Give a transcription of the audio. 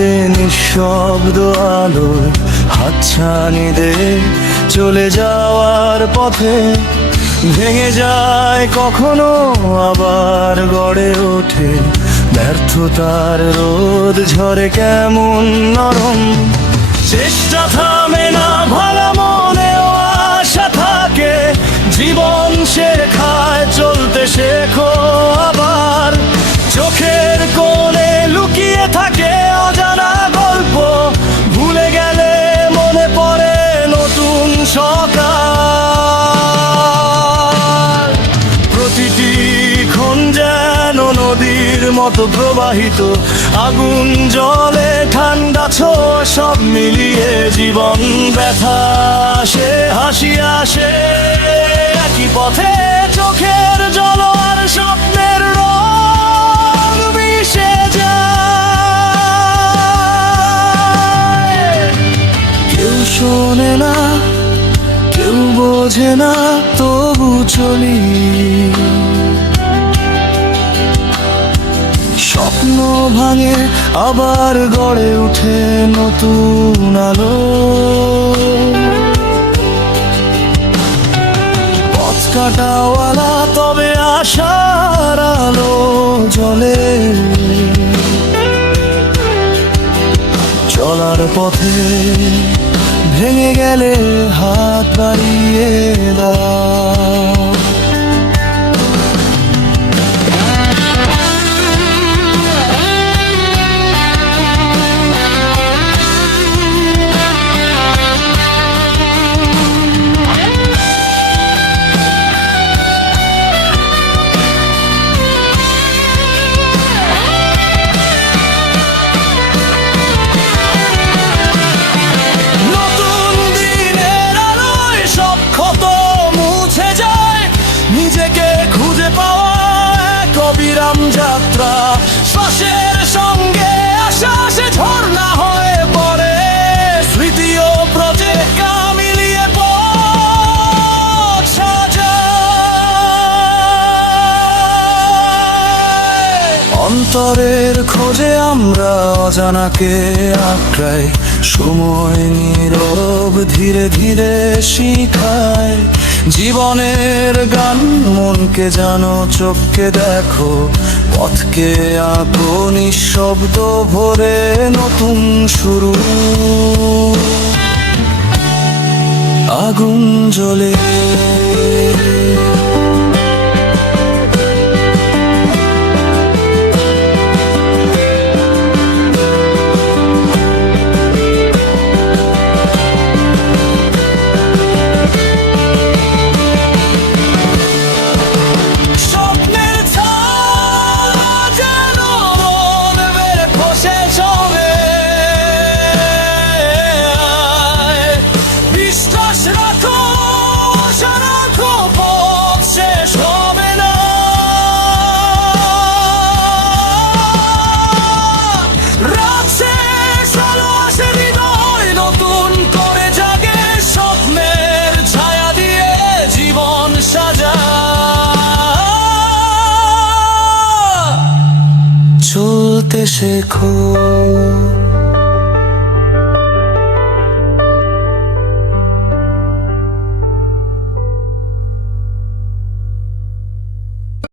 রাতে নিঃশব্দ আলোয় হাতছানি দে চলে যাওয়ার পথে ভেঙে যায় কখনো আবার গড়ে ওঠে ব্যর্থতার রোদ ঝরে কেমন নরম চেষ্টা থামে না ভালো মনেও আশা থাকে জীবন শেখায় চলতে শেখো আবার চোখের কোণে লুকিয়ে থাকে অজানা গল্প ভুলে গেলে মনে পড়ে নতুন সকাল প্রতিটি ক্ষণ যেন নদীর মতো প্রবাহিত আগুন জলে ঠান্ডা ছোঁয়া সব মিলিয়ে জীবন ব্যথা আসে হাসি আসে একই পথে চোখের জল আর স্বপ্নের রং মিশে যায় কেউ শোনে না কেউ বোঝে না তবু চলি স্বপ্ন ভাঙে আবার গড়ে উঠে নতুন আলো পথ কাটাওয়ালা তবে আশার আলো জ্বলে চলার পথে ভেঙে গেলে হাত বাড়িয়ে দাও যাত্রা শ্বাসের সঙ্গে আশ্বাসে ঝর্ণা হয়ে পড়ে স্মৃতি ও প্রচেষ্টা মিলিয়ে পথ সাজায় অন্তরের খোঁজে আমরা অজানাকে আঁকড়াই সময় নীরব ধীরে ধীরে শিখায় জীবনের গান মনকে জানো চোখকে দেখো পথকে আঁকো নিঃশব্দ ভরে নতুন শুরু আগুন জ্বলে চলতে শেখো।